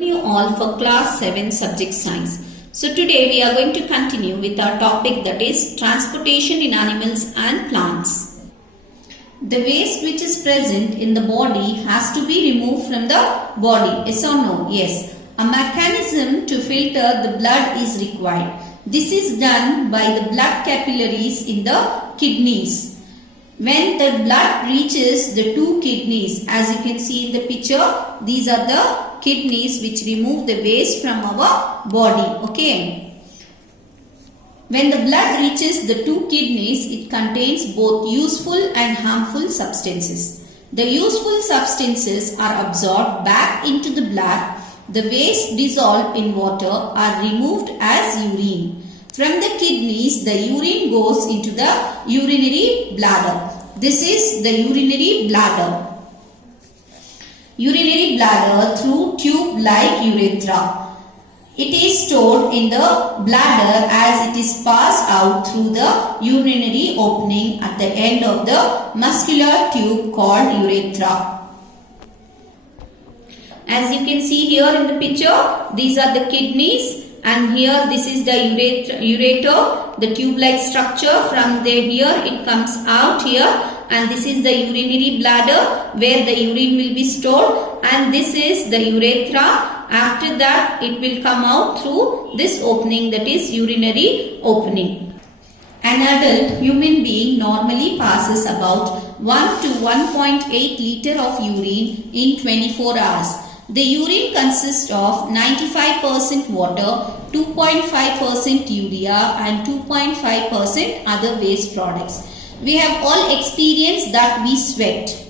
You all for class 7 subject science. So today we are going to continue with our topic, that is transportation in animals and plants. The waste which is present in the body has to be removed from the body. Yes or no? Yes. A mechanism to filter the blood is required. This is done by the blood capillaries in the kidneys. When the blood reaches the two kidneys, as you can see in the picture, these are the kidneys which remove the waste from our body. Okay. When the blood reaches the two kidneys, it contains both useful and harmful substances. The useful substances are absorbed back into the blood. The waste dissolved in water are removed as urine. From the kidneys, the urine goes into the urinary bladder. This is the urinary bladder. Urinary bladder through tube like urethra. It is stored in the bladder as it is passed out through the urinary opening at the end of the muscular tube called urethra. As you can see here in the picture, these are the kidneys. And here this is the ureter, the tube-like structure. From there here it comes out here, and this is the urinary bladder where the urine will be stored, and this is the urethra. After that it will come out through this opening, that is urinary opening. An adult human being normally passes about 1 to 1.8 liter of urine in 24 hours. The urine consists of 95% water, 2.5% urea and 2.5% other waste products. We have all experienced that we sweat.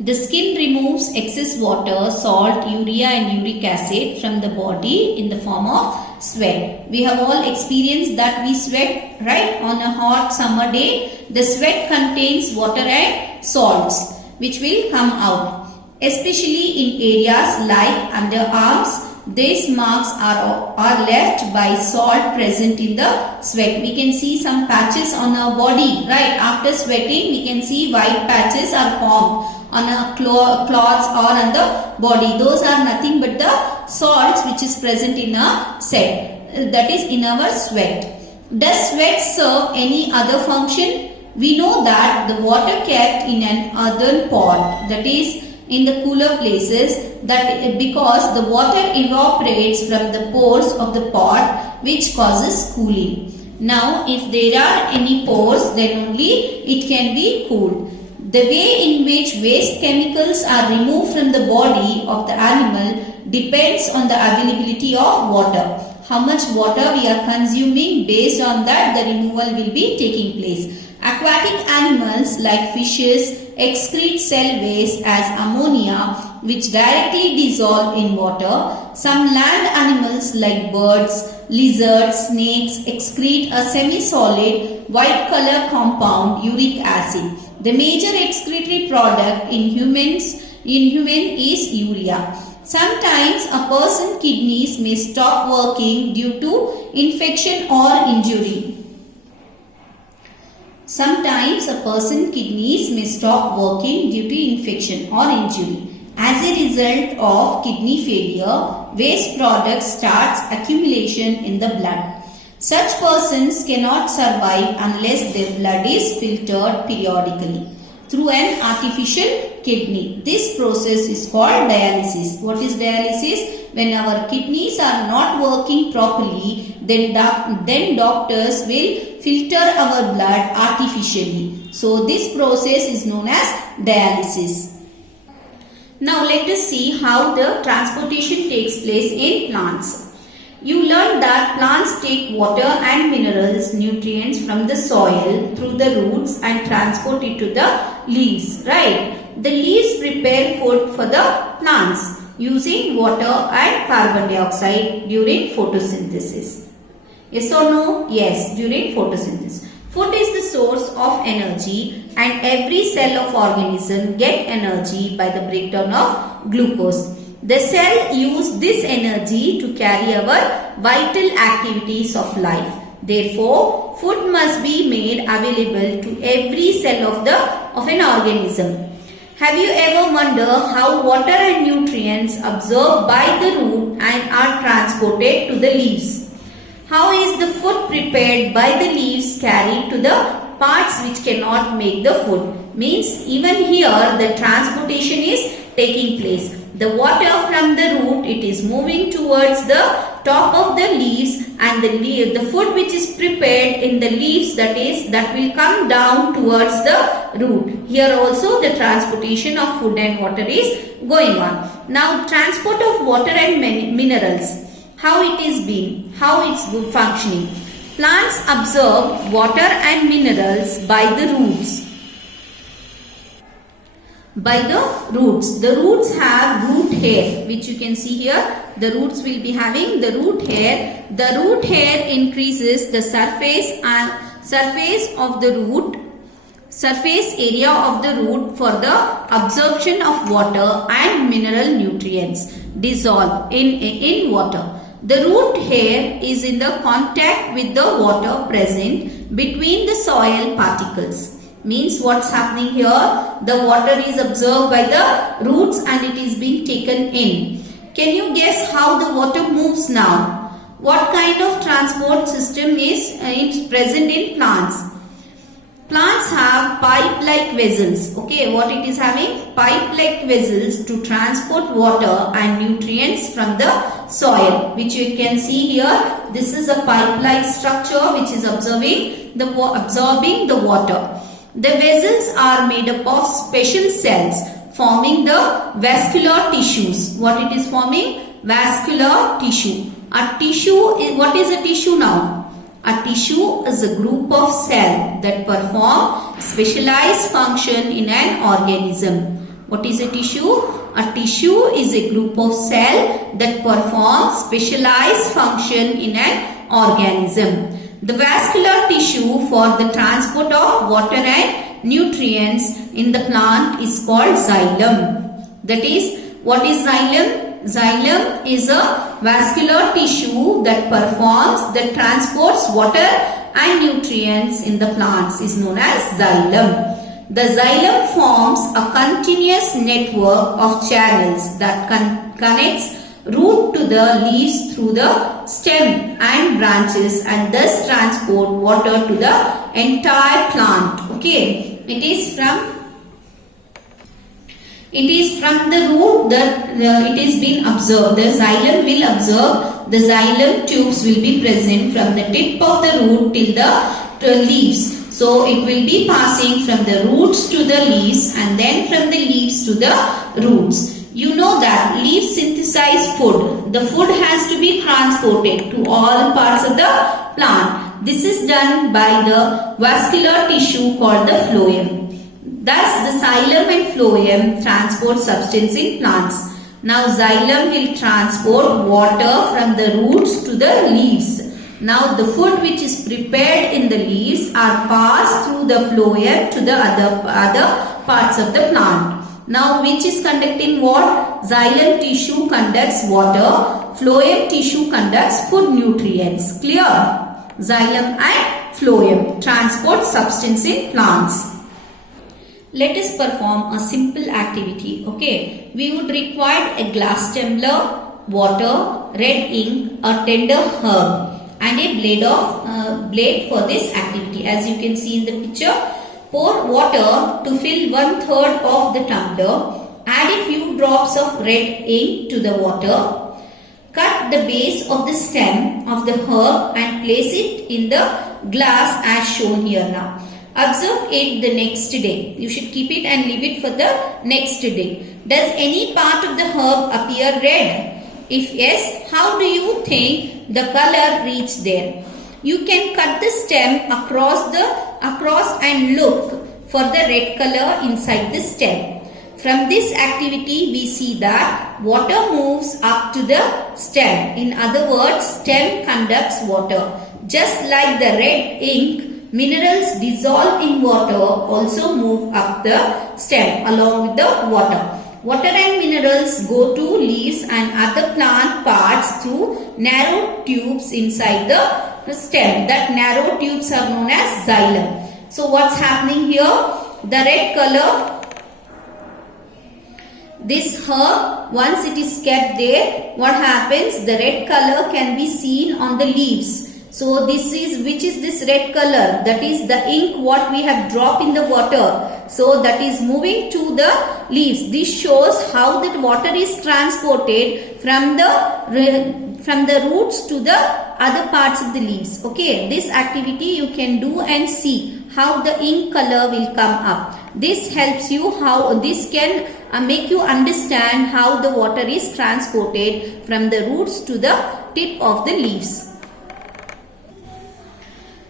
The skin removes excess water, salt, urea and uric acid from the body in the form of sweat. We have all experienced that we sweat, right? On a hot summer day, the sweat contains water and salts which will come out. Especially in areas like underarms, these marks are left by salt present in the sweat. We can see some patches on our body, right? After sweating, we can see white patches are formed on our clothes or on the body. Those are nothing but the salts which is present in our sweat, that is in our sweat. Does sweat serve any other function? We know that the water kept in an earthen pot, that is in the cooler places, that because the water evaporates from the pores of the pot, which causes cooling. Now if there are any pores, then only it can be cooled. The way in which waste chemicals are removed from the body of the animal depends on the availability of water. How much water we are consuming, based on that the removal will be taking place. Aquatic animals like fishes excrete cell waste as ammonia, which directly dissolve in water. Some land animals like birds, lizards, snakes excrete a semi-solid white color compound, uric acid. The major excretory product in human is urea. Sometimes a person's kidneys may stop working due to infection or injury. Sometimes a person's kidneys may stop working due to infection or injury. As a result of kidney failure, waste product starts accumulation in the blood. Such persons cannot survive unless their blood is filtered periodically through an artificial kidney. This process is called dialysis. What is dialysis? When our kidneys are not working properly, then doctors will filter our blood artificially. So this process is known as dialysis. Now let us see how the transportation takes place in plants. You learned that plants take water and minerals, nutrients from the soil through the roots and transport it to the leaves, right? The leaves prepare food for the plants using water and carbon dioxide during photosynthesis. Yes or no? Yes, during photosynthesis. Food is the source of energy, and every cell of organism get energy by the breakdown of glucose. The cell use this energy to carry our vital activities of life. Therefore, food must be made available to every cell of an organism. Have you ever wondered how water and nutrients absorbed by the root and are transported to the leaves? How is the food prepared by the leaves carried to the parts which cannot make the food? Means even here the transportation is taking place. The water from the root, it is moving towards the top of the leaves, and the food which is prepared in the leaves, that will come down towards the root. Here also the transportation of food and water is going on. Now transport of water and minerals. How it is being, how it's functioning. Plants absorb water and minerals by the roots. By the roots. The roots have root hair, which you can see here. The roots will be having the root hair. The root hair increases the surface area of the root for the absorption of water and mineral nutrients dissolved in water. The root hair is in the contact with the water present between the soil particles. Means what's happening here? The water is absorbed by the roots and it is being taken in. Can you guess how the water moves now? What kind of transport system is present in plants? Plants have pipe-like vessels. Okay, what it is having? Pipe-like vessels to transport water and nutrients from the soil, which you can see here. This is a pipe-like structure which is absorbing the water. The vessels are made up of special cells forming the vascular tissues. What it is forming? Vascular tissue. A tissue is, what is a tissue now? A tissue is a group of cells that perform specialized function in an organism. What is a tissue? A tissue is a group of cells that perform specialized function in an organism. The vascular tissue for the transport of water and nutrients in the plant is called xylem. That is, what is xylem? Xylem is a vascular tissue that transports water and nutrients in the plants is known as xylem. The xylem forms a continuous network of channels that connects root to the leaves through the stem and branches and thus transport water to the entire plant. Okay, it is from the root that it is being absorbed. The xylem will absorb. The xylem tubes will be present from the tip of the root till the leaves. So it will be passing from the roots to the leaves and then from the leaves to the roots. You know that leaves synthesize food. The food has to be transported to all parts of the plant. This is done by the vascular tissue called the phloem. Thus, the xylem and phloem transport substance in plants. Now, xylem will transport water from the roots to the leaves. Now, the food which is prepared in the leaves are passed through the phloem to the other parts of the plant. Now, which is conducting what? Xylem tissue conducts water. Phloem tissue conducts food nutrients. Clear? Xylem and phloem transport substance in plants. Let us perform a simple activity. Okay, we would require a glass tumbler, water, red ink, a tender herb, and a blade for this activity. As you can see in the picture, pour water to fill 1/3 of the tumbler. Add a few drops of red ink to the water. Cut the base of the stem of the herb and place it in the glass as shown here now. Observe it the next day. You should keep it and leave it for the next day. Does any part of the herb appear red? If yes, how do you think the color reached there? You can cut the stem across and look for the red color inside the stem. From this activity, we see that water moves up to the stem. In other words, stem conducts water. Just like the red ink, minerals dissolved in water also move up the stem along with the water. Water and minerals go to leaves and other plant parts through narrow tubes inside the stem. That narrow tubes are known as xylem. So what's happening here? The red color this herb, once it is kept there, what happens? The red color can be seen on the leaves. So this is, which is this red color? That is the ink what we have dropped in the water. So that is moving to the leaves. This shows how the water is transported from the roots to the other parts of the leaves. Okay, this activity you can do and see how the ink color will come up. This helps you how this can make you understand how the water is transported from the roots to the tip of the leaves.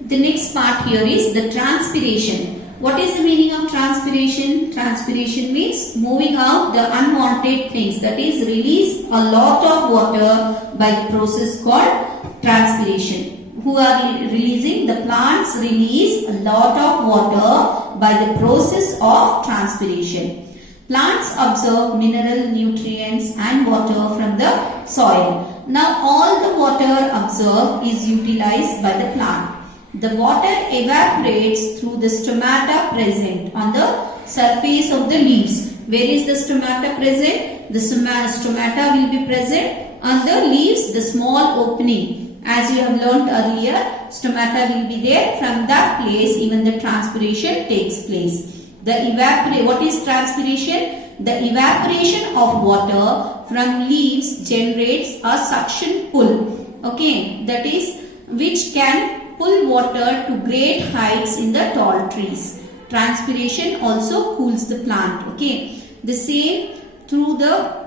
The next part here is the transpiration. What is the meaning of transpiration? Transpiration means moving out the unwanted things, that is release a lot of water by the process called transpiration. Who are releasing? The plants release a lot of water by the process of transpiration. Plants absorb mineral, nutrients and water from the soil. Now all the water absorbed is utilized by the plant. The water evaporates through the stomata present on the surface of the leaves. Where is the stomata present? The stomata will be present on the leaves, the small opening. As you have learnt earlier, stomata will be there. From that place, even the transpiration takes place. What is transpiration? The evaporation of water from leaves generates a suction pull. Okay, that is which can pull water to great heights in the tall trees. Transpiration also cools the plant. Okay, the same through the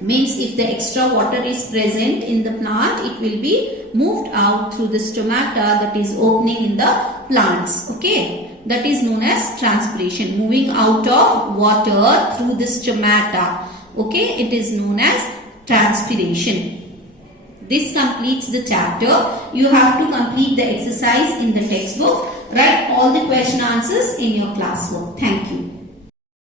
means if the extra water is present in the plant, it will be moved out through the stomata that is opening in the plants. Okay, that is known as transpiration, moving out of water through the stomata. Okay, it is known as transpiration. This completes the chapter. You have to complete the exercise in the textbook. Write all the question answers in your classwork. Thank you.